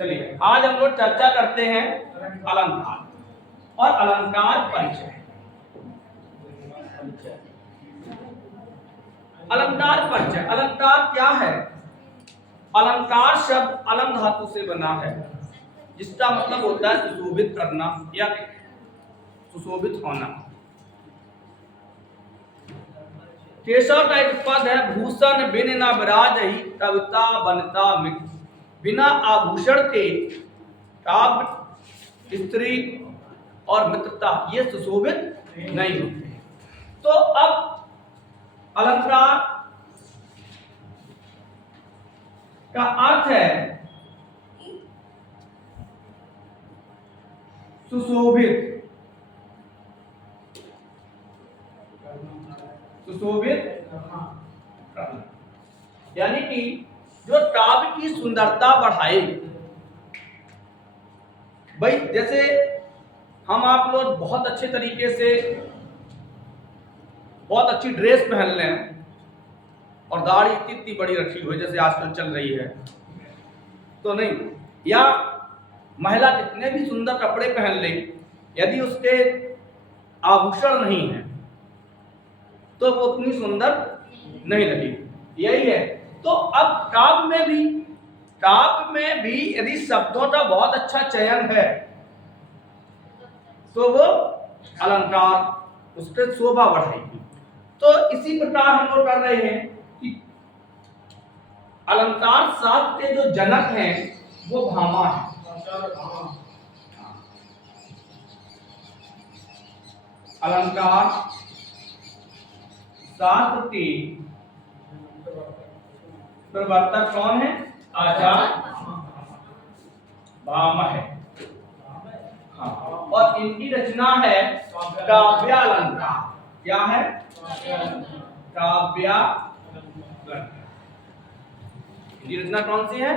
चलिए आज हम लोग चर्चा करते हैं अलंकार और अलंकार परिचय। अलंकार परिचय, अलंकार क्या है? अलंकार शब्द अलंग धातु से बना है, जिसका मतलब होता है सुशोभित करना या सुशोभित होना। केशव का एक पद है, भूषण बिन न विराजहि कविता बनता मित्र। बिना आभूषण के काव्य, स्त्री और मित्रता ये सुशोभित नहीं होते। तो अब अलंकार का अर्थ है सुशोभित, सुशोभित करना, यानी कि जो काव्य की सुंदरता बढ़ाए। भाई जैसे हम आप लोग बहुत अच्छे तरीके से बहुत अच्छी ड्रेस पहन लें और दाढ़ी इतनी बड़ी रखी हुई जैसे आजकल चल रही है तो नहीं, या महिला कितने भी सुंदर कपड़े पहन ले, यदि उसके आभूषण नहीं है तो वो उतनी सुंदर नहीं लगेगी। यही है। तो अब काव्य में भी यदि शब्दों का बहुत अच्छा चयन है तो वो अलंकार उसके शोभा बढ़ाएगी। तो इसी प्रकार हम लोग कर रहे हैं कि अलंकार शास्त्र के जो जनक हैं वो भामा है। अलंकार शास्त्र के प्रवर्तक कौन है? आचार्य भामा है। हाँ, और इनकी रचना है काव्यालंकार। क्या है? काव्यालंकार। इनकी रचना कौन सी है?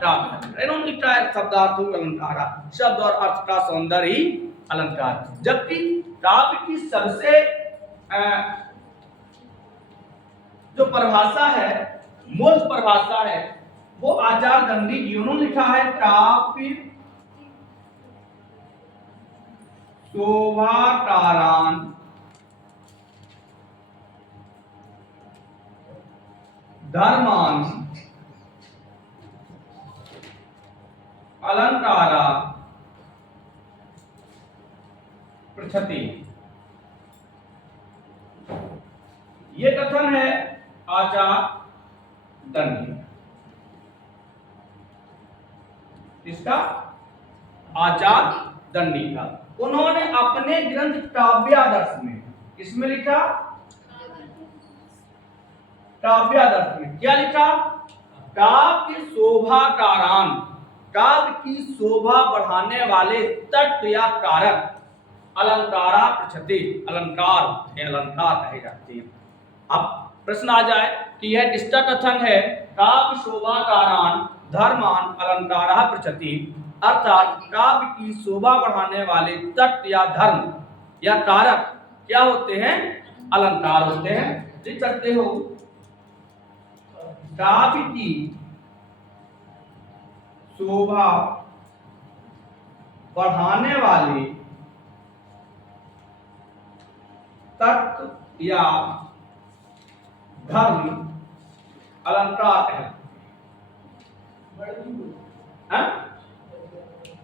काव्यालंकार। इन्होंने लिखा है शब्दार्थ अलंकार, शब्द और अर्थ का सौंदर्य ही अलंकार। जबकि काव्य की सबसे जो परिभाषा है, मूल परिभाषा है, वो आचार्य दंडी जी उन्होंने लिखा है काव्य शोभाकारान धर्मान अलंकारा पृच्छति। ये कथन है आचार्य दंडी। इसका आचार्य दंडी का उन्होंने अपने ग्रंथ काव्यादर्श में, इसमें लिखा काव्यादर्श में क्या लिखा? काव्य शोभाकारान, काव्य की शोभा बढ़ाने वाले तत्व या कारक अलंकारा पृच्छते, अलंकार है, अलंकार कहे जाते हैं। अब प्रश्न आ जाए कि यह किसका कथन है? काव्य शोभाकारान धर्मान अलंकारा पृच्छति, अर्थात काव्य की शोभा बढ़ाने वाले तत्व या धर्म या कारक क्या होते हैं? अलंकार होते हैं। लिख सकते हो काव्य की शोभा बढ़ाने वाले तत्व या धर्म अलंकार है।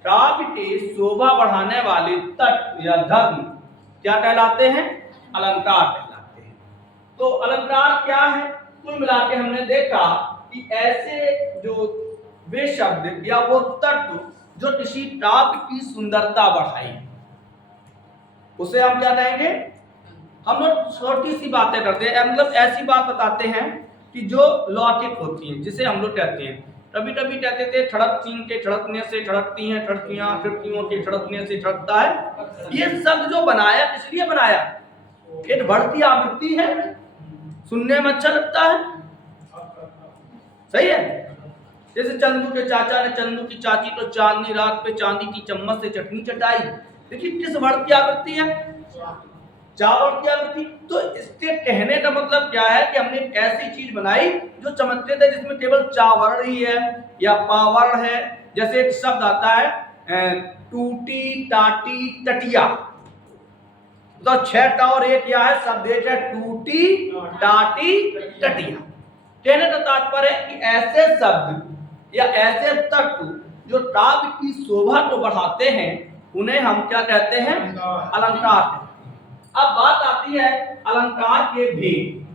काव्य के शोभा बढ़ाने वाले तत्व या धर्म क्या कहलाते हैं? अलंकार कहलाते हैं। तो अलंकार क्या है? कुल मिला के हमने देखा कि ऐसे जो वे शब्द या वो तत्व जो किसी काव्य की सुंदरता बढ़ाए, उसे हम क्या कहेंगे? हम लोग छोटी सी बातें करते हैं, मतलब ऐसी बात बताते हैं कि जो लौकिक होती है, जिसे हम लोग कहते हैं, कभी कभी कहते थे ठड़क चीन के ठड़कने से ठड़कती हैं ठड़कियां, खिड़कियों के ठड़कने से ठड़कता है। ये शब्द जो बनाया इसलिए बनाया, एक बढ़ती आवृत्ति है, सुनने में अच्छा लगता है, सही है। जैसे चंदू के चाचा ने चंदू की चाची को चांदनी रात पे चांदी की चम्मच से चटनी चटाई, देखिए किस बढ़ती आवृत्ति है, चावल की आकृति। तो इसके कहने का मतलब क्या है कि हमने एक ऐसी चीज बनाई जो चमकते थे, जिसमें केवल चावल ही है या पावड़ है। जैसे एक शब्द आता है टूटी टाटी टटिया, तो 6 टा और 1 या है, शब्द एक है टूटी टाटी टटिया। कहने का तात्पर्य है कि ऐसे शब्द या ऐसे तत्व जो काव्य की शोभा को बढ़ाते हैं, उन्हें हम क्या कहते हैं? अलंकार कहते हैं। अब बात आती है अलंकार के भेद।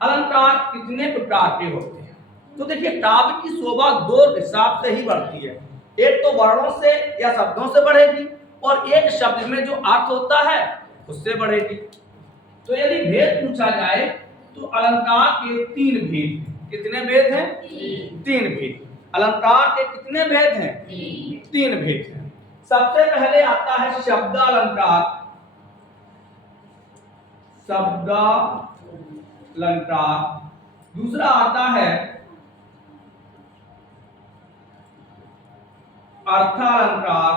अलंकार कितने प्रकार के होते हैं? तो देखिए, काव्य की शोभा 2 हिसाब से ही बढ़ती है। एक तो वर्णों से या शब्दों से बढ़ेगी, और एक शब्द में जो अर्थ होता है उससे बढ़ेगी। तो यदि भेद पूछा जाए तो अलंकार के 3 भेद। कितने भेद हैं? 3 भेद। अलंकार के कितने भेद हैं? 3 भेद हैं। सबसे पहले आता है शब्दालंकार। शब्दालंकार। दूसरा आता है अर्थालंकार।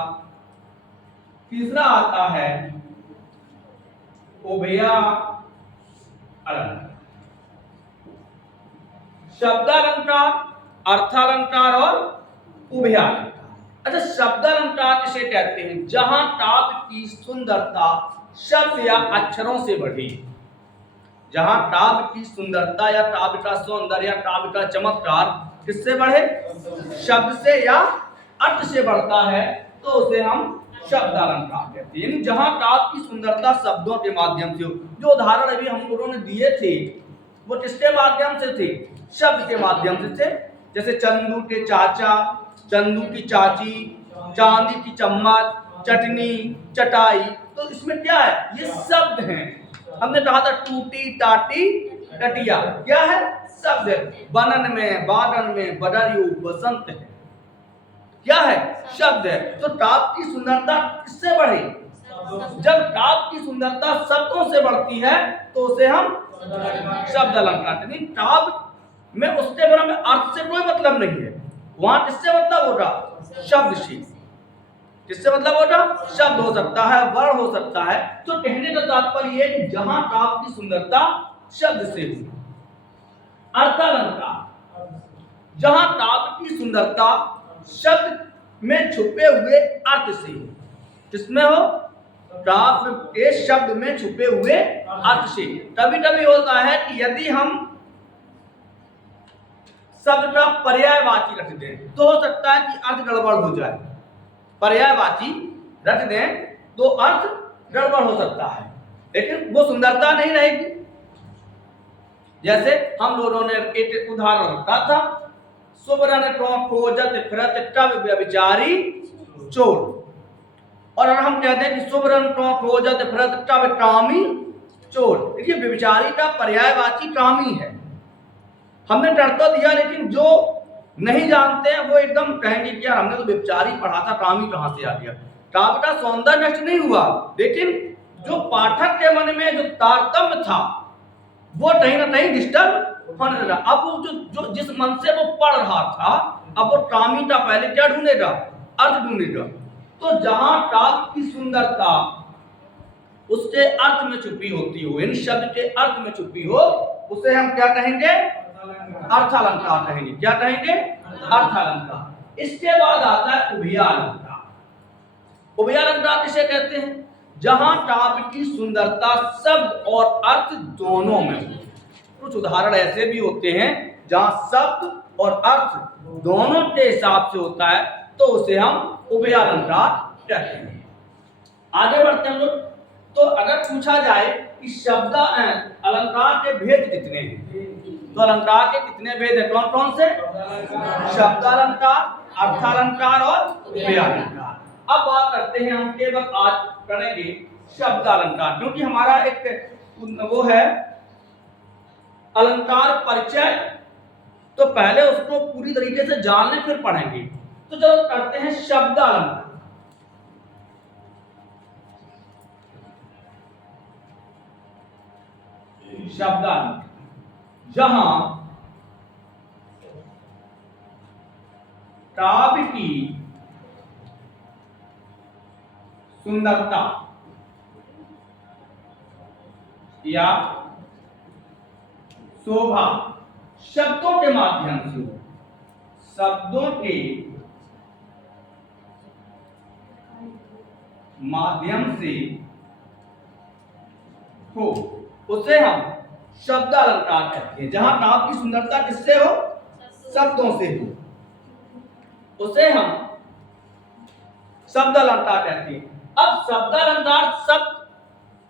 तीसरा आता है उभयालंकार। शब्दालंकार, अर्थालंकार और उभयालंकार। अच्छा, शब्दालंकार किसे कहते हैं? जहां काव्य की सुंदरता शब्द या अक्षरों से बढ़ी। जहां काव्य की सुंदरता या काव्य का सौंदर्य या काव्य का चमत्कार किससे बढ़े? शब्द से या अर्थ से बढ़ता है, तो उसे हम शब्दालंकार कहते हैं। जहां काव्य की सुंदरता शब्दों के माध्यम से हो। जो उदाहरण अभी हम लोगों ने दिए थे वो किसके माध्यम से थे? शब्द के माध्यम से थे। जैसे चंदू के चाचा, चंदू की चाची, चांदी की चम्मच, चटनी, चटाई। तो इसमें क्या है? ये शब्द हैं। हमने कहा था टूटी टाटी टटिया, क्या है? शब्द है। बनन में, बादन में, बदरियू बसंत है, क्या है? शब्द है। तो काव्य की सुंदरता किससे बढ़ी? जब काव्य की सुंदरता शब्दों से बढ़ती है तो उसे हम शब्द अलंकार कहते हैं। काव्य में उसके बारे में अर्थ से कोई मतलब नहीं है। वहां किससे मतलब होगा? शब्द से। किससे मतलब होगा? शब्द हो सकता है, वर्ण हो सकता है। तो कहने का तात्पर्य है कि जहां काव्य की सुंदरता शब्द से हुई। अर्थालंकार, जहां काव्य की सुंदरता शब्द में छुपे हुए अर्थ से हो। किसमें हो? काव्य के शब्द में छुपे हुए अर्थ से। कभी कभी होता है कि यदि हम शब्द का पर्यायवाची रख दें तो हो सकता है कि अर्थ गड़बड़ हो जाए। पर्यायवाची रख दें तो अर्थ गड़बड़ हो सकता है, लेकिन वो सुंदरता नहीं रहेगी। जैसे हम लोगों ने एक उदाहरण रखा था, सुबरन को खोजत फिरत कब व्यभिचारी चोर। और अगर हम कहते हैं कि सुबरन को खोजत फिरत कब कामी चोर, देखिए व्यभिचारी का पर्यायवाची कामी है। हमने डर तो दिया, लेकिन जो नहीं जानते हैं वो एकदम कहेंगे कि यार हमने तो व्यभिचारी पढ़ा था, कामी कहां से आ गया। काव्य का सौंदर्य नष्ट नहीं हुआ, लेकिन जो पाठक के मन में जो तारतम्य था वो कहीं ना कहीं डिस्टर्ब होने लगा। अब वो जो जिस मन से वो पढ़ रहा था, अब वो कामी का पहले क्या ढूंढेगा? अर्थ ढूंढेगा। तो जहां काव्य की सुंदरता उसके अर्थ में छुपी होती हो, इन शब्द के अर्थ में छुपी हो, उसे हम क्या कहेंगे? अर्थालंकार कहेंगे। क्या कहेंगे? अर्थालंकार। इसके बाद आता है उभयालंकार। उभयालंकार किसे कहते हैं? जहां काव्य की सुंदरता शब्द और अर्थ दोनों में हो। कुछ उदाहरण ऐसे भी होते हैं जहां शब्द और अर्थ दोनों के हिसाब से होता है, तो उसे हम उभयालंकार कहते हैं। आगे बढ़ते हैं लोग। तो अगर पूछा जाए कि शब्द अलंकार के भेद कितने हैं, तो अलंकार के कितने भेद हैं? कौन कौन से? शब्दालंकार, अर्थालंकार और उभयालंकार। अब बात करते हैं, हम केवल आज करेंगे शब्दालंकार, क्योंकि हमारा एक वो है अलंकार परिचय। तो पहले उसको पूरी तरीके से जान लें फिर पढ़ेंगे। तो चलो करते हैं शब्दालंकार। शब्दालंकार जहां काव्य की सुंदरता या शोभा शब्दों के माध्यम से हो, शब्दों के माध्यम से हो, उसे हम शब्द अलंकार कहते हैं। जहां काव्य की सुंदरता किससे हो? शब्दों से हो, उसे हम शब्द अलंकार कहते हैं। अब शब्द अलंकार शब्द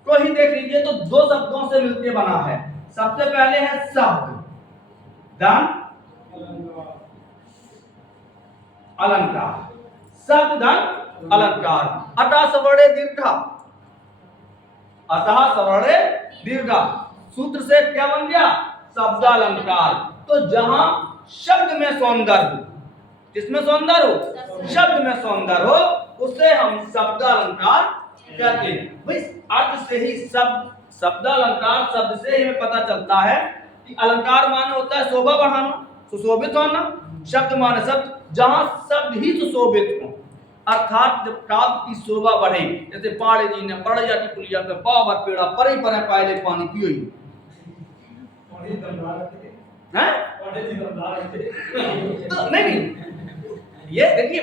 को ही देख लीजिए तो दो शब्दों से मिलकर बना है। सबसे पहले है शब्द धन अलंकार, शब्द धन अलंकार। अतः सवर्णे दीर्घ, अतः सवर्णे दीर्घ सूत्र से क्या बन गया? शब्द अलंकार। तो जहां शब्द में सौंदर्य हो, किसमें सौंदर्य हो? शब्द में सौंदर्य हो, उसे हम शब्द अलंकार कहते हैं। भाई अर्थ से ही शब्द अलंकार शब्द से ही हमें पता चलता है कि अलंकार माने होता है शोभा बढ़ाना, सुशोभित होना। शब्द माने शब्द, जहां शब्द ही सुशोभित हो, अर्थात जब काव्य की शोभा बढ़े, जैसे पाड़े जी ने पड़ जाती पुलिया पे पावर पेड़ा परे परे पायले पानी पियो ही तो नहीं, ये देखिए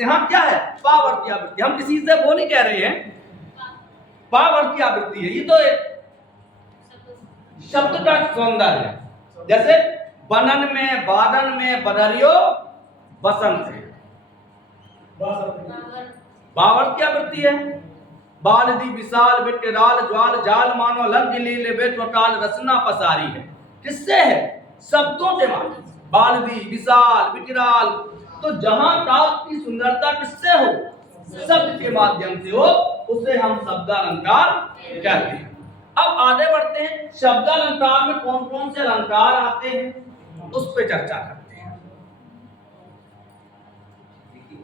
यहाँ क्या है? पावर्ती आवृत्ति। हम किसी से वो नहीं कह रहे हैं, पावर्ती आवृत्ति है। ये तो एक शब्द का सौंदर्य है। जैसे बनन में, बादन में, बदरियो बसंत है, बावर्ती आवृत्ति है। बाल दी विशाल बिटराल ज्वाल जाल मानो लंग लीले बेटवकाल रसना पसारी है। किससे है? शब्दों से मानो। बाल दी विशाल बिटराल, तो जहां काव्य की सुंदरता किससे हो? शब्द के माध्यम से हो, उसे हम शब्द अलंकार कहते हैं। अब आगे बढ़ते हैं, शब्द अलंकार में कौन कौन से अलंकार आते हैं उस पर चर्चा करते हैं।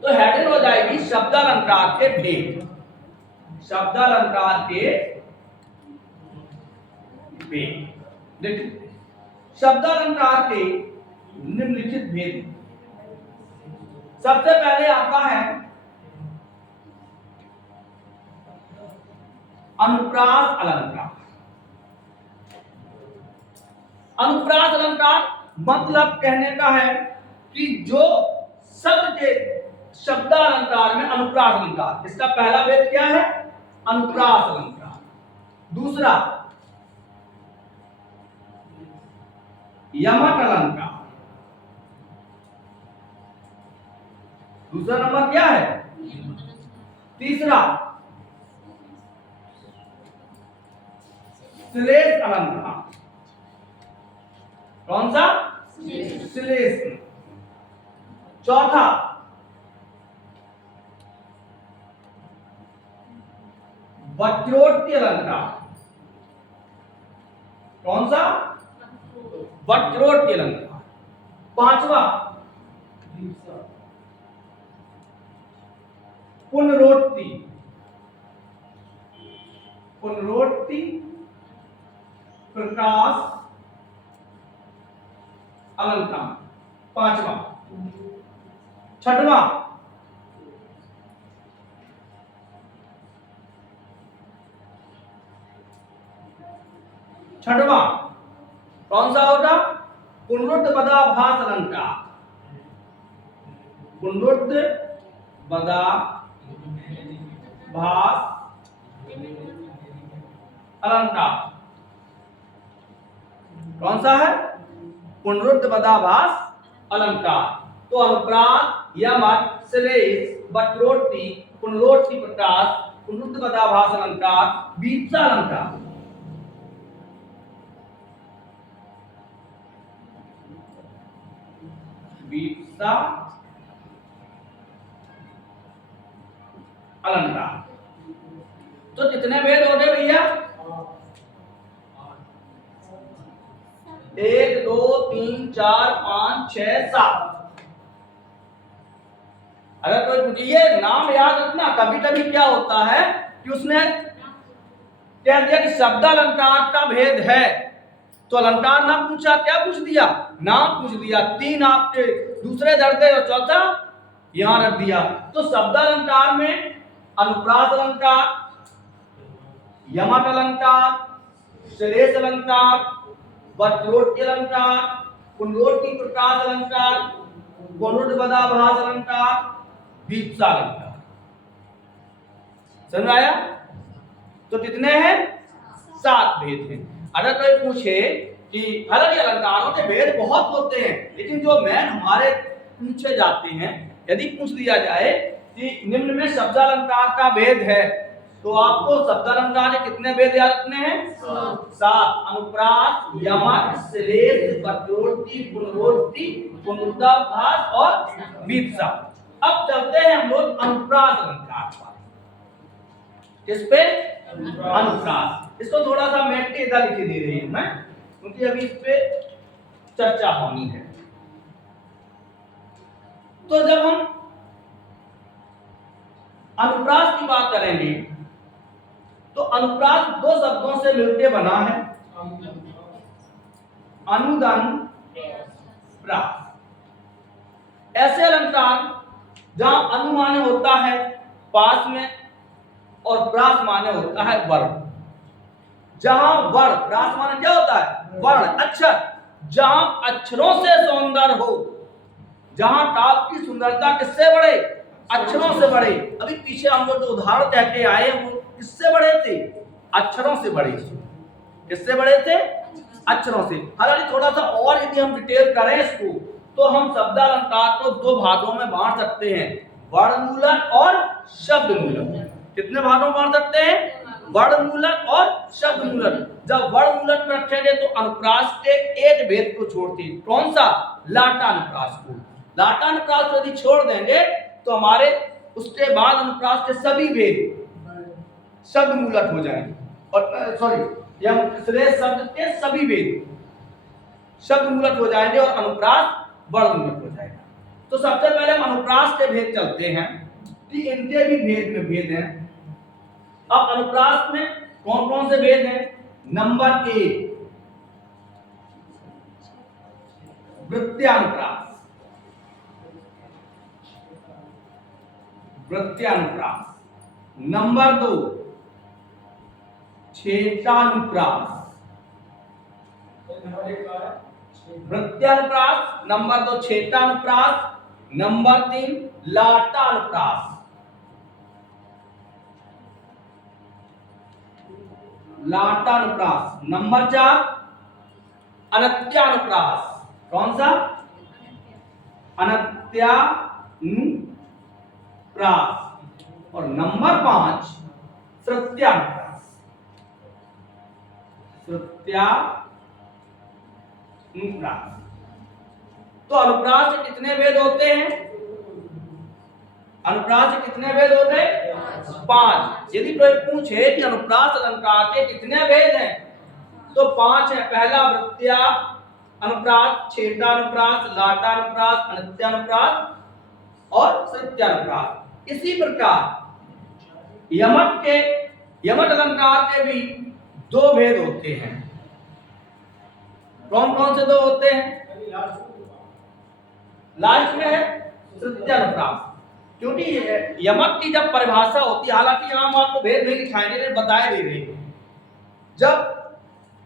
तो हेडिंग हो जाएगी शब्द अलंकार के भेद। शब्द अलंकार के भेद। देखिए शब्द अलंकार के निम्नलिखित भेद। सबसे पहले आता है अनुप्रास अलंकार। अनुप्रास अलंकार मतलब कहने का है कि जो शब्द के शब्द अलंकार में अनुप्रास अलंकार, इसका पहला भेद क्या है? अनुप्रास अलंकार। दूसरा यमक अलंकार। दूसरा नंबर क्या है? तीसरा श्लेष अलंकार। कौन सा? श्लेष। चौथा वक्रोक्ति अलंकार। कौन सा? वक्रोक्ति अलंकार। पांचवा पुनरोक्ति। पुनरोक्ति प्रकाश अलंकार पांचवा। छठवां कौन सा होगा? पुनरुक्त बदाभास अलंकार। पुनरुक्त बदाभास अलंकार कौन सा है? पुनरुक्त बदाभास अलंकार। तो अनुप्रास, यमक, श्लेष, वक्रोक्ति, पुनरोक्ति प्रकाश, पुनरुक्त बदाभास अलंकार, वीप्सा अलंकार। वीप्सा अलंकार। तो कितने भेद हो गए भैया? 1 2 3 4 5 6 7। अगर कोई पूछिए नाम याद रखना, कभी कभी क्या होता है कि उसने कह दिया कि शब्द अलंकार का भेद है, तो अलंकार नाम पूछा, क्या पूछ दिया? नाम पूछ दिया। 3 आपके दूसरे धरते और चौथा यहां रख दिया। तो शब्द अलंकार में अनुप्रास अलंकार, यमक अलंकार, श्लेष अलंकार, वक्रोक्ति अलंकार, पुनरोक्ति प्रकाश अलंकार, पुनरुद्बदाभास अलंकार, वीप्सा अलंकार। समझ आया? तो कितने हैं? 7 भेद हैं। अगर कोई पूछे कि हालांकि अलंकारों के भेद बहुत होते हैं, लेकिन जो मेन हमारे पूछे जाते हैं, यदि पूछ दिया जाए कि निम्न में शब्द अलंकार का भेद है, तो आपको शब्द अलंकार के कितने भेद याद रखने हैं? 7। अनुप्रास, यमक, श्लेष, वक्रोक्ति, पुनरोक्ति, पुनरुद्बदाभास और वीप्सा। अब चलते हैं हम लोग अनुप्रास अलंकार पर। किस पे? अनुप्रास। इसको थोड़ा सा मैट के इधर लिख दे रही हूं मैं, क्योंकि अभी इस पे चर्चा होनी है। तो जब हम अनुप्रास की बात करेंगे तो अनुप्रास 2 शब्दों से मिलकर बना है, अनुदन प्रास। ऐसे अलंकार जहां अनु माने होता है पास में और प्रास माने होता है वर्ण। जहां वर्ण, प्रास माने क्या होता है? वर्ण, अक्षर। जहां अक्षरों से सौंदर्य हो, जहां काव्य की सुंदरता किससे बढ़े? अक्षरों से बढ़े। अभी पीछे हम लोग जो उदाहरण कहते आए वो किससे बढ़े थे? अक्षरों से बढ़े। किससे बढ़े थे? अक्षरों से। हालांकि थोड़ा सा और यदि हम डिटेल करें इसको, तो हम शब्द अलंकार को 2 भागों में बांट सकते हैं, वर्णमूलक और शब्दमूलक। कितने भागों में बांट सकते हैं? वर्णमूलक और शब्दमूलक। जब वर्णमूलक में रखेंगे तो अनुप्रास के एक भेद को छोड़ते, कौन सा? लाटानुप्रास को। लाटानुप्रास को यदि छोड़ देंगे तो हमारे उसके बाद अनुप्रास के सभी भेद शब्दमूलक हो जाएंगे, और सॉरी श्लेष शब्द के सभी भेद शब्दमूलक हो जाएंगे और अनुप्रास वर्णमूलक हो जाएगा। तो सबसे पहले हम अनुप्रास के भेद चलते हैं कि इनके भी भेद में भेद हैं। अब अनुप्रास में कौन कौन से भेद हैं? नंबर 1 वृत्त्यानुप्रास। वृत्त्यानुप्रास। नंबर 2 छेदानुप्रास। वृत्त्यानुप्रास। नंबर 2 छेदानुप्रास। नंबर 3 लाटानुप्रास। लाटानुप्रास। नंबर 4 अनत्यानुप्रास। कौन सा? अनत्यानुप्रास। और नंबर 5 श्रुत्यानुप्रास। श्रुत्यानुप्रास। तो अनुप्रास के कितने भेद होते हैं? अनुप्रास के कितने भेद होते हैं? 5। यदि कोई पूछे कि अनुप्रास अलंकार के कितने भेद हैं, तो 5 है। पहला वृत्त्या अनुप्रास, छेदानुप्रास, लाटानुप्रास, अनत्यानुप्रास और श्रुत्यानुप्रास। इसी प्रकार यमक अलंकार के भी 2 भेद होते हैं। कौन कौन से 2 होते हैं? लास्ट में है श्रुत्यानुप्रास। क्योंकि यमक की जब परिभाषा होती है, हालांकि यहां हम आपको भेद नहीं लिखाएंगे लेकिन बताए दे रहे हैं, जब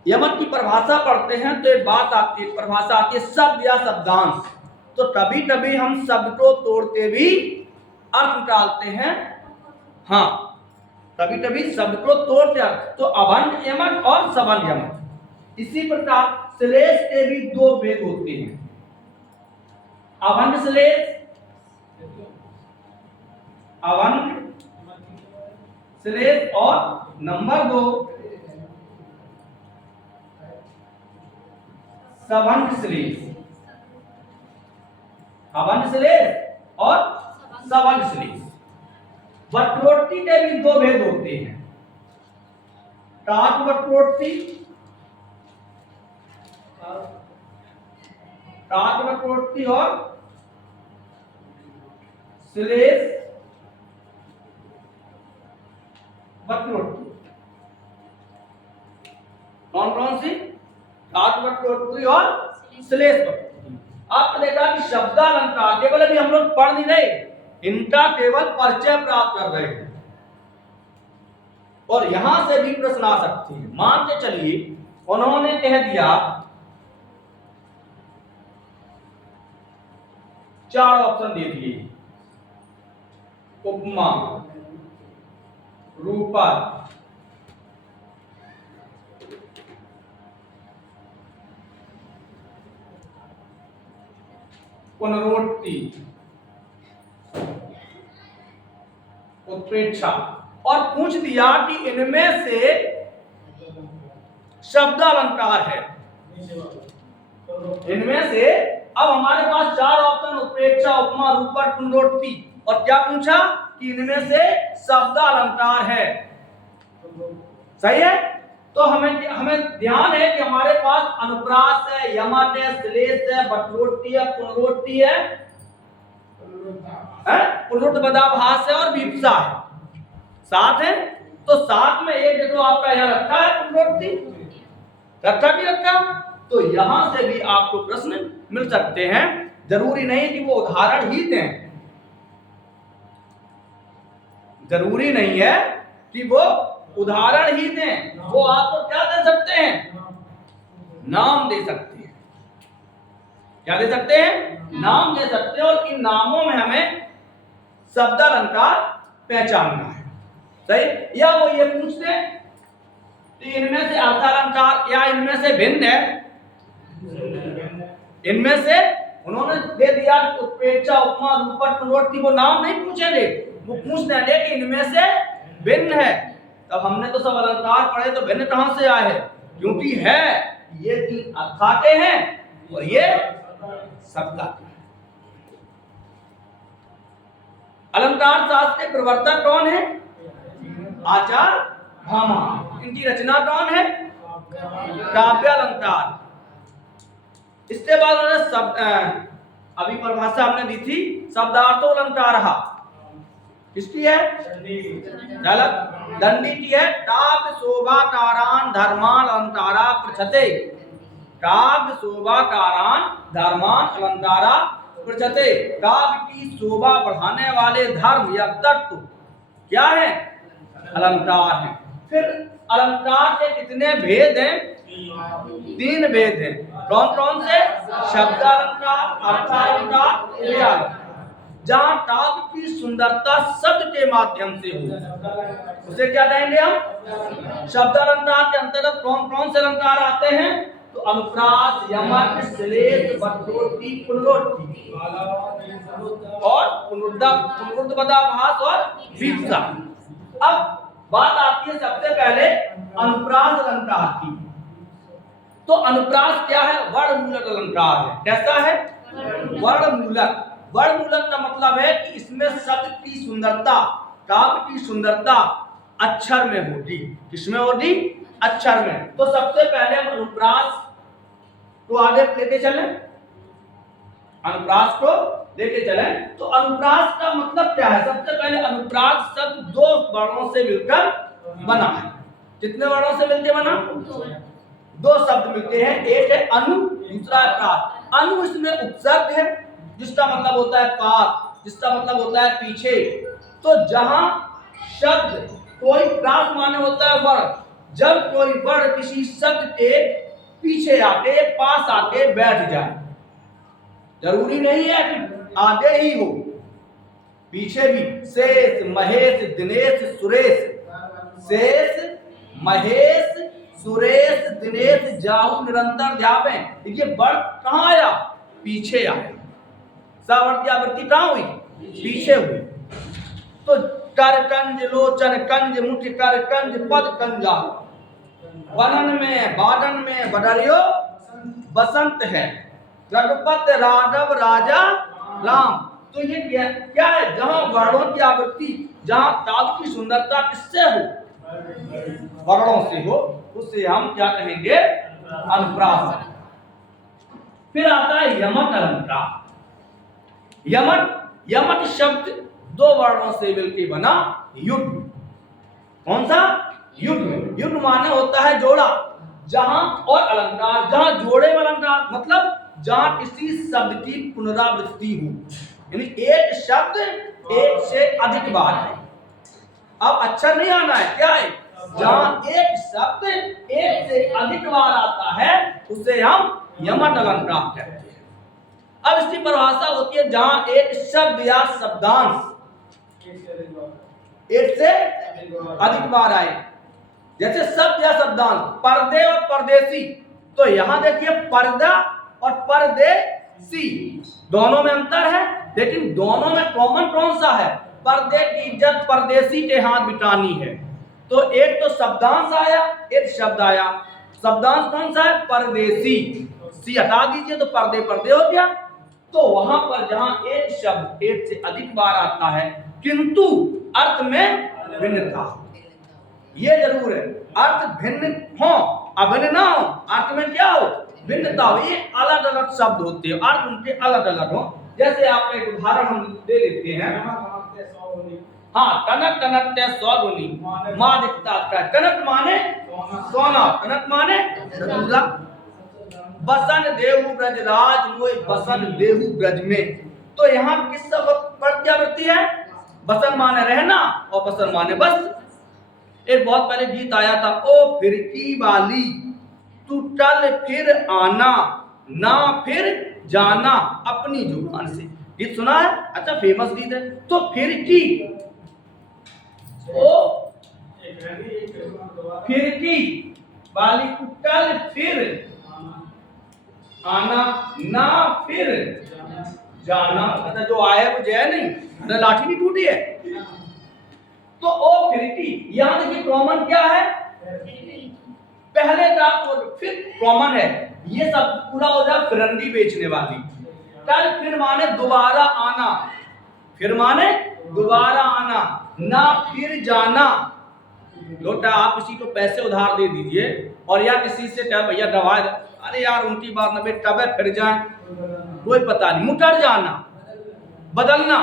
यमक की परिभाषा पढ़ते हैं तो एक बात आती है, परिभाषा आती है शब्द या शब्दांश। तो कभी कभी हम शब्द को तोड़ते भी अर्थ निकालते हैं। हाँ, कभी कभी शब्द को तोड़ते अर्थ। तो अभंग यमक और सबंध यमक। इसी प्रकार श्लेष के भी 2 भेद होते हैं, अभंग श्लेष, अभंग श्लेष और नंबर 2 सबंध श्लेष। अभंग श्लेष और सबंध श्लेष। वक्रोक्ति के भी 2 भेद होते हैं, काक वक्रोक्ति, काक वक्रोक्ति और श्लेष वक्रोक्ति। कौन कौन सी? काक वक्रोक्ति और श्लेष वक्रोक्ति। आपने देखा कि शब्दालंकार केवल अभी हम लोग पढ़ नहीं रहे, इनका केवल परिचय प्राप्त कर रहे हैं, और यहां से भी प्रश्न आ सकते हैं। मान के चलिए उन्होंने कह दिया 4 ऑप्शन दे दिए, उपमा, रूपक, पुनरोक्ति, उत्प्रेक्षा, और पूछ दिया कि इनमें से शब्द अलंकार है। इनमें से अब हमारे पास 4 ऑप्शन, उत्प्रेक्षा, उपमा, रूपक, पुनरोक्ति, और क्या पूछा कि इनमें से शब्द अलंकार है। सही है। तो हमें ध्यान है कि हमारे पास अनुप्रास है, यमक है, श्लेष है, वक्रोक्ति है, पुनरोक्ति है, पुनरुक्त बदाभास है और विप्सा है। 7 है। तो 7 में एक देखो आपका यहाँ रखा है पुनरोक्ति, रखा भी रखा, तो यहां से भी आपको प्रश्न मिल सकते हैं। जरूरी नहीं कि वो उदाहरण ही दें, जरूरी नहीं है कि वो उदाहरण ही दें, वो आपको क्या दे सकते हैं, नाम दे सकते हैं। क्या दे सकते हैं, नाम दे सकते हैं, और इन नामों में हमें शब्द अलंकार पहचानना है। सही। या वो ये पूछते हैं कि इनमें से अर्थ अलंकार या इनमें से भिन्न है, इनमें से उन्होंने दे दिया उत्प्रेक्षा, उपमा, रूपक, पुनरोक्ति, वो नाम नहीं पूछेंगे, वो पूछ देंगे कि इनमें से भिन्न है। तब हमने तो सब अलंकार पढ़े, तो भिन्न कहां से आए हैं, क्योंकि है ये 3 अर्थाते हैं और ये शब्द। अलंकार शास्त्र के प्रवर्तक कौन है, आचार्य भामा। इनकी रचना कौन है, काव्य अलंकार। इसके बाद उन्होंने अभी परिभाषा हमने दी थी, शब्दार्थो अलंकार किसकी है, दंडी की है। काव्य शोभाकारान धर्मान अलंकारा पृछते, काव्य शोभाकारान धर्मान अलंकारा पृछते। काव्य की शोभा बढ़ाने वाले धर्म या तत्व क्या है, अलंकार है। फिर अलंकार के कितने भेद हैं, 3 भेद हैं। कौन कौन से, शब्द अलंकार, अर्थ अलंकार, क्रिया अलंकार। जहां काव्य की सुंदरता शब्द के माध्यम से हो उसे क्या कहेंगे हम, शब्द अलंकार के अंतर्गत कौन कौन से अलंकार आते हैं, तो अनुप्रास, यमक, श्लेष, वक्रोक्ति, पुनरोक्ति और पुनरुक्त बदाभास और विप्सा। अब बात आती है सबसे पहले अनुप्रास अलंकार की। तो अनुप्रास क्या है, वर्णमूलक अलंकार है। कैसा है, वर्णमूलक। वर्णमूलक का मतलब है कि इसमें शब्द की सुंदरता, काव्य की सुंदरता अक्षर में होगी। किसमें होगी, अक्षर में। तो सबसे पहले हम अनुप्रास को आगे लेके चलें, अनुप्रास को लेके चलें। तो अनुप्रास का मतलब क्या है, सबसे पहले अनुप्रास शब्द 2 वर्णों से मिलकर बना है। कितने वर्णों से मिलकर बना, 2 शब्द मिलते हैं, एक है अनु, दूसरा है प्रास। अनु इसमें उपसर्ग है, जिसका मतलब होता है पास, जिसका मतलब होता है पीछे। तो जहां शब्द कोई प्रास माने होता है वर्ण, जब कोई वर्ण किसी शब्द के पीछे आके, पास आके बैठ जाए, जरूरी नहीं है कि आगे ही हो, पीछे भी। शेष, महेश, दिनेश, सुरेश, शेष, महेश, सुरेश, दिनेश, जाहू निरंतर ध्यावे। देखिए वर्ण कहां आया, पीछे आया। सावर्त की आवृत्ति कहां हुई, पीछे हुई। तो कर कंज, लोचन कंज, मुठ कर कंज, पद कंजा। वनन में, बादन में बडरियो बसंत है, रघुपत राघव राजा राम। तो ये क्या है, जहां वर्णों की आवृत्ति, जहां काव्य की सुंदरता किससे हो, वर्णों से हो, उससे हम क्या कहेंगे, अनुप्रास। फिर आता है यमक अलंकार। यमक शब्द 2 वर्णों से मिलकर बना युग्म। कौन सा, युग्म। युग्म माने होता है जोड़ा। जहां और अलंकार, जहां जोड़े में अलंकार मतलब जहां किसी शब्द की पुनरावृत्ति हो, यानी एक शब्द एक से अधिक बार है। अब अक्षर नहीं आना है, क्या है, जहां एक शब्द एक से अधिक बार आता है उसे हम यमक अलंकार कहते हैं। अब इसकी परिभाषा होती है जहां एक शब्द या शब्दांश एक से अधिक बार आए, जैसे शब्द या शब्दांश पर्दे और परदेसी। तो यहां देखिए पर्दा और परदेसी दोनों में अंतर है, लेकिन दोनों में कॉमन कौन सा है? पर्दे की इज्जत परदेसी के हाथ बिठानी है। तो एक तो शब्दांश आया, एक शब्द आया। शब्दांश कौन सा है? परदेसी। सी हटा दीजिए तो पर्दे पर्दे हो गया। तो वहां पर जहां एक शब्द एक से अधिक बार आता है किंतु अर्थ में भिन्नता, ये जरूर है, अर्थ भिन्न हो अभिन्न ना हो, अर्थ में क्या हो? भिन्नता हो। ये अलग अलग शब्द होते हैं, अर्थ उनके अलग अलग हो। जैसे आप एक उदाहरण हम दे लेते हैं, हाँ, कनक कनकते सौगुनी माँ दिखता का। कनक माने सोना, कनक माने रतूला। बसन देहु ब्रजराज मोय बसन देहु ब्रज में। तो यहाँ किस सबक पर क्या वृत्ति है? बसन माने रहना और बसन माने बस। एक बहुत पहले गीत आया था, ओ फिरकी वाली तू चल फिर आना ना फिर जाना अपनी जुबान से। गीत सुना है? अच्छा, फेमस गीत है। तो फिरकी, ओ फिरकी वाली तू चल फिर आना ना फिर जाना। अच्छा, जो आया वो जय नहीं, अरे लाठी नहीं टूटी है। तो ओ फिरकी, यहां देखिए कॉमन क्या है? पहले का तो फिर कॉमन है, ये सब पूरा हो जाए फिरंगी बेचने वाली। कल फिर माने दोबारा आना, फिर माने दोबारा आना, ना फिर जाना। लोटा आप किसी को पैसे उधार दे दीजिए और या किसी से क्या भैया दवा, अरे यार उनकी बात न बेटा फिर जाए, कोई पता नहीं, मुकर जाना, बदलना।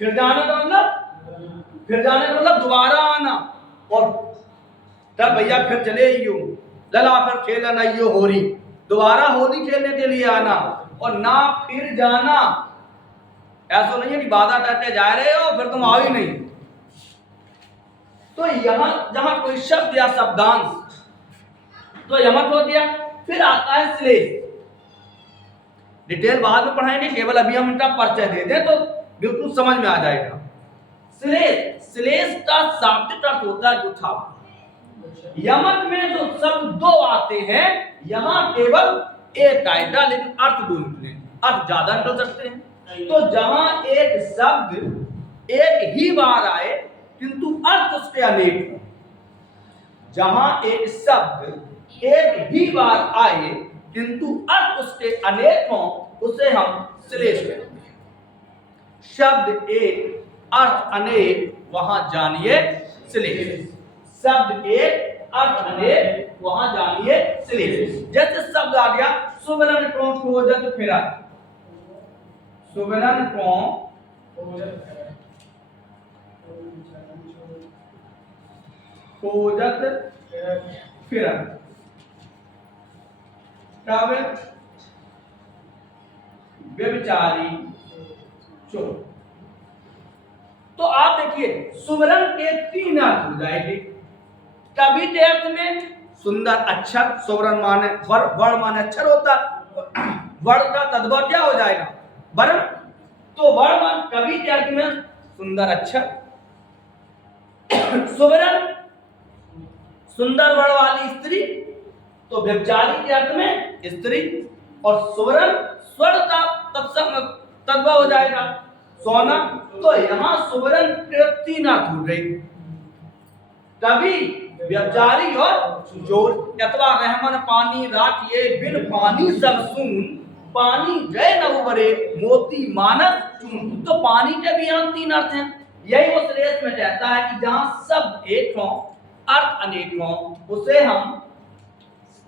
फिर जाना का मतलब, फिर जाने का मतलब दोबारा आना। और तब भैया फिर चले आइयो, लला फिर खेलन आइयो होरी, दोबारा होली खेलने के लिए आना। और ना फिर जाना, ऐसा नहीं है कि बाधा करते जा रहे हो फिर तुम आओ ही नहीं। तो यहां जहां कोई शब्द या शब्दांश तो यमक हो गया। फिर आता है श्लेष। डिटेल बाद में पढ़ाएंगे, केवल अभी हम इनका परिचय दे दें तो बिल्कुल समझ में आ जाएगा। श्लेष, श्लेष का शाब्दिक अर्थ होता है जुथा। यमक में जो शब्द दो आते हैं, यहां केवल एक आएगा, लेकिन अर्थ दो निकले, अर्थ ज्यादा निकल सकते हैं। तो जहां एक शब्द एक ही बार आए किंतु अर्थ उसके अनेक हो, जहां एक शब्द एक ही बार आए किंतु अर्थ उसके अनेक हों, उसे हम श्लेष कहते हैं। शब्द एक अर्थ अनेक, वहां जानिए श्लेष। शब्द एक अर्थ अनेक, वहां जानिए श्लेष। जैसे शब्द आ गया सुवर्ण को खोजत फिरत, सुवर्ण को खोजत फिरत, कब? व्यभिचारी चोर। तो आप देखिए सुवर्ण के तीन अर्थ हो जाएंगे। कवि के अर्थ में सुंदर अक्षर, सुवर्ण माने वर्ण माने अक्षर होता, वर्ण का तद्भव क्या हो जाएगा? वर्ण। तो वर्ण मान कवि के अर्थ में सुंदर अक्षर, सुवर्ण सुंदर वर्ण वाली स्त्री, तो व्यभिचारी के अर्थ में स्त्री, और सुवर्ण स्वर का तद्भव हो जाएगा सोना। तो यहां सुवर्ण के तीन अर्थ हो गए, कवि, व्यभिचारी और चोर। अथवा रहमन पानी राखिए बिन पानी सब सुन, पानी गए न उबरे मोती मानस चून। तो पानी के भी यहाँ तीन अर्थ हैं। यही वो श्लेष में कहता है कि जहां शब्द एक हो अर्थ अनेक हो, उसे हम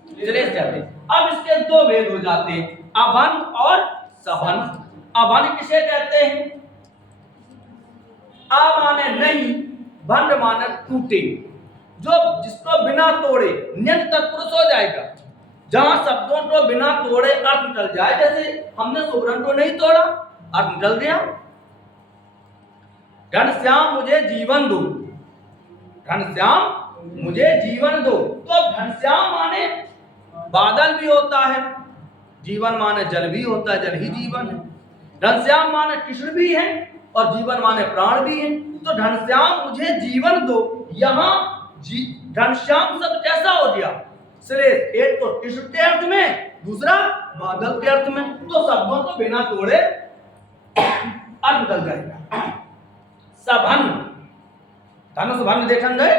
श्लेष कहते हैं। अब इसके दो भेद हो जाते हैं, अभन और सभन। अभन किसे कहते हैं? आ माने नहीं, भंड माने टूटे, जो जिसको बिना तोड़े नियत तत्पुरुष हो जाएगा। जहां शब्दों को बिना तोड़े अर्थ निकल जाए, जैसे हमने सुवर्ण को नहीं तोड़ा, अर्थ निकल गया। घनश्याम मुझे जीवन दो, घनश्याम मुझे जीवन दो। तो घनश्याम माने बादल भी होता है, जीवन माने जल भी होता है, जल ही जीवन है। घनश्याम माने कृष्ण भी है और जीवन माने प्राण भी है। तो घनश्याम मुझे जीवन दो, यहाँ घनश्याम शब्द कैसा हो गया? श्रेष्ठ, एक तो कृष्ण के अर्थ में, दूसरा बादल के अर्थ में। तो शब्दों को बिना तोड़े अर्थ बदल जाएगा। सभन, धनुष भंग देखन गए,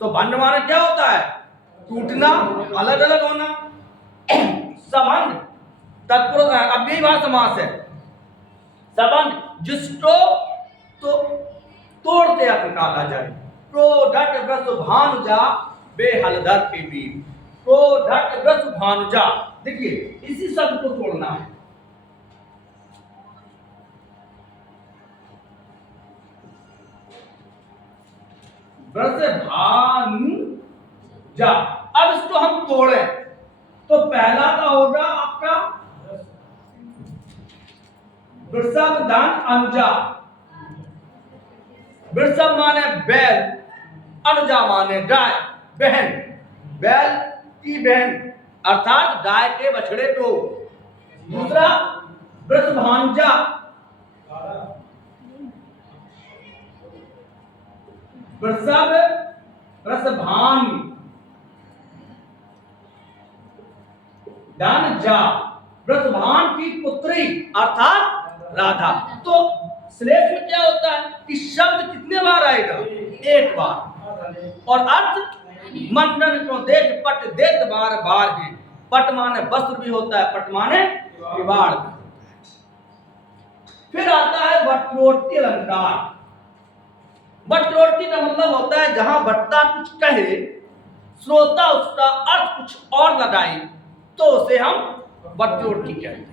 तो भंग माने क्या होता है? टूटना, अलग अलग होना। सबंध तत्पुरुष अव्ययीभाव समास है। सबंध जिसको तो तोड़ते अर्थ निकाला जाए। क्रोधट व्रत भानुजा बेहलधर के बीच, क्रोधट व्रत भानुजा, देखिए इसी शब्द को तोड़ना है। व्रत भानुजा, अब इसको हम तोड़े तो पहला का होगा आपका वृषभ दान अनुजा। वृषभ माने बैल, अनुजा माने गाय, बहन, बैल की बहन अर्थात गाय के बछड़े को। दूसरा वृषभानुजा, वृषभ वृषभान दान जा, वृषभान की पुत्री अर्थात राधा। तो श्लेष में क्या होता है कि शब्द कितने बार आएगा? एक बार। और अर्थ मंडन को देख पट देख बार बार है। पट माने वस्त्र भी होता है, पट माने किवाड़ भी होता है। फिर आता है वक्रोक्ति अलंकार। वक्रोक्ति का मतलब होता है जहां वक्ता कुछ कहे, श्रोता उसका अर्थ कुछ और लगाए, तो उसे हम वक्रोक्ति कहते हैं।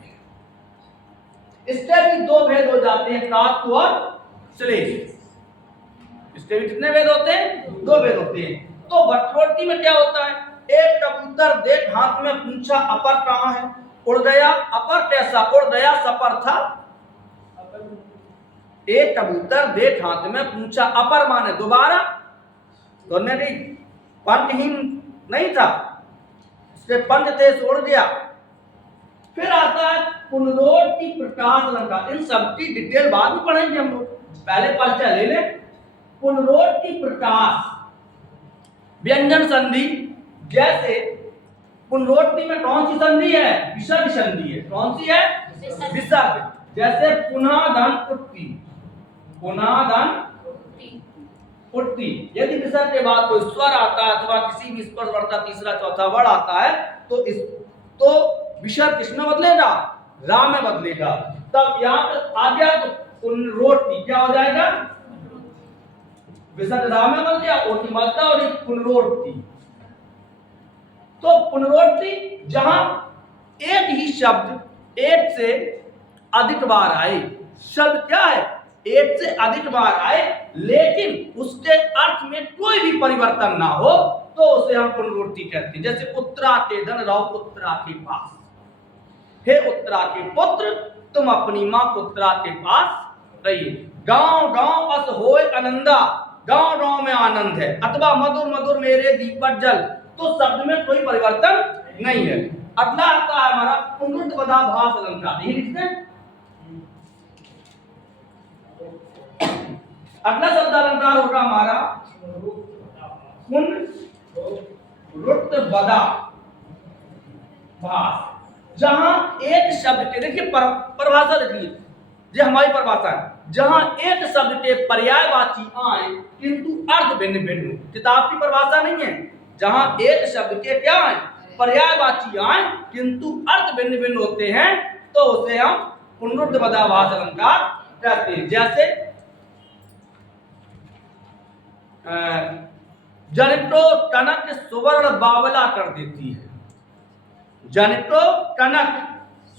इसके भी दो भेद हो जाते हैं, तात्व और श्लेष। इसके भी कितने भेद होते हैं? दो भेद होते हैं। तो वक्रोक्ति में क्या होता है? एक कबूतर देख हाथ में पूछा अपर कहाँ है? उड़ गया। अपर कैसा? उड़ गया, सपर था। एक कबूतर देख हाथ में पूछा, अपर माने दोबारा, तो नहीं पंचहीन नहीं था, इसके पंच थे, उड़ गया। फिर आता है पुनरोक्ति प्रकाश अलंकार। इन सब की डिटेल बाद में पढ़ेंगे हम लोग, पहले परिचय ले लें। पुनरोक्ति प्रकाश, व्यंजन संधि, जैसे पुनरोक्ति में कौन सी संधि है? विसर्ग संधि है। कौन सी है? विसर्ग। जैसे पुनादन उत्ति, पुनादन उत्ति, यदि विसर्ग के बाद कोई स्वर आता है अथवा किसी भी स्पर्श वर्ता तीसरा चौथा वर्ण आता है तो विसर्ग किसमें बदलेगा? रा में बदलेगा। तब यहाँ पे आ गया तो पुनरोक्ति क्या हो जाएगा? विसर्ग रा में बदल गया, ओटी मलता और पुनरोक्ति। तो पुनरोक्ति जहां एक ही शब्द एक से अधिक बार आए, शब्द क्या है? एक से अधिक बार आए, लेकिन उसके अर्थ में कोई भी परिवर्तन ना हो, तो उसे हम पुनरोक्ति कहते हैं। जैसे उत्तरा के धन रहो उत्तरा के पास, हे उत्तरा के पुत्र तुम अपनी मां उत्तरा के पास रहिए। गांव गांव अस होय आनंदा, गांव गांव में आनंद है। अथवा मधुर मधुर मेरे दीपक जल, तो शब्द में कोई परिवर्तन नहीं है। अगला आता है हमारा पुनरुत्पादाभास अलंकार, यही लिखते हैं। अगला शब्द अलंकार होगा हमारा पुनरुत्पादाभास, जहां एक शब्द के, देखिए परिभाषा देखिए, ये हमारी परिभाषा है, जहां एक शब्द के पर्यायवाची आए किंतु अर्थ भिन्न भिन्न। किताब की परिभाषा नहीं है। जहां एक शब्द के क्या है? पर्यायवाची आए किंतु अर्थ भिन्न भिन्न होते हैं, तो उसे हम पुनरुत्पादाभास अलंकार कहते हैं। जैसे जनितो टनक सुवर्ण बावला कर देती है। जनितो टनक,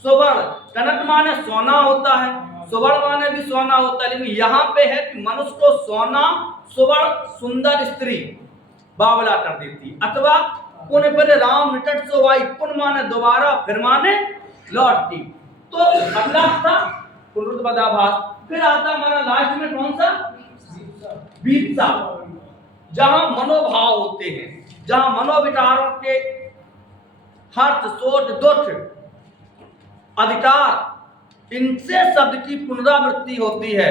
सुवर्ण, टनक माने सोना होता है, सुवर्ण माने भी सोना होता है, लेकिन यहाँ पे है कि मनुष्य को सोना, सुवर्ण, सुंदर स्त्री बावला कर देती। अथवा पुन पर राम निकट सोवाई, पुन माने दोबारा, फिर माने लौटती। तो अगला था पुनरुत्पादाभास। फिर आता हमारा लास्ट में कौन सा? वीप्सा। जहां मनोभाव होते हैं, जहां मनोविचारों के हर्ष सोच दुख अधिकार, इनसे शब्द की पुनरावृत्ति होती है।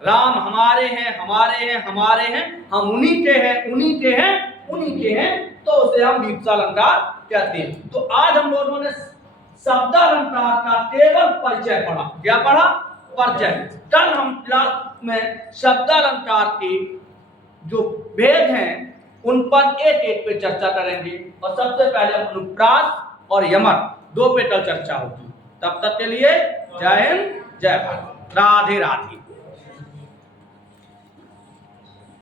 राम हमारे हैं, हमारे हैं, हमारे हैं, हम उन्हीं के हैं, उन्हीं के हैं, उन्हीं के हैं, तो उसे हम वीप्सालंकार कहते हैं। तो आज हम लोगों ने शब्दालंकार का केवल परिचय पढ़ा। क्या पढ़ा? परिचय। कल हम क्लास में शब्दालंकार के जो भेद हैं उन पर एक एक पे चर्चा करेंगे, और सबसे पहले अनुप्रास और यमक दो पे कल चर्चा होगी। तब तक के लिए जय हिंद, जय भारत, राधे राधे।